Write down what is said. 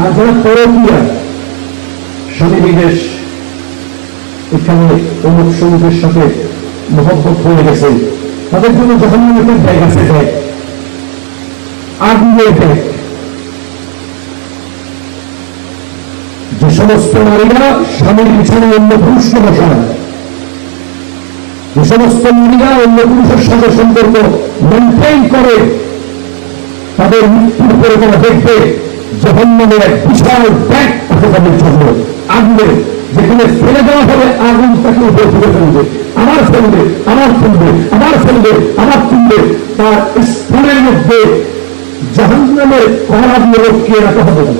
আর যারা পরকীয়া স্বামী বিদেশ এখানে অমুক সঙ্গীদের সাথে মহব্বত হয়ে গেছে, তাদের জন্য জাহান্নামের ব্যাগ আছে, ব্যাগ আগুনের ব্যাগ। যে সমস্ত নারীরা স্বামীর পিছনে অন্য পুরুষকে বসায়, যে সমস্ত নারীরা অন্য পুরুষের সাথে সম্পর্ক মেনটেন করে, তাদের মৃত্যুর পরে তারা দেখবে জাহান্নামের এক বিশাল ব্যাগ আছে তাদের জন্য আগুনের, যেখানে ফেলে দেওয়া হবে আগুন তাকে উপরে তুলে ফেলবে, আবার ফেলবে, আবার ফেলবে, আবার ফেলবে, আবার তুলবে। তার স্থানের মধ্যে জাহান্নামের কড়া দিয়ে রক্ষিয়ে রাখা হবে না।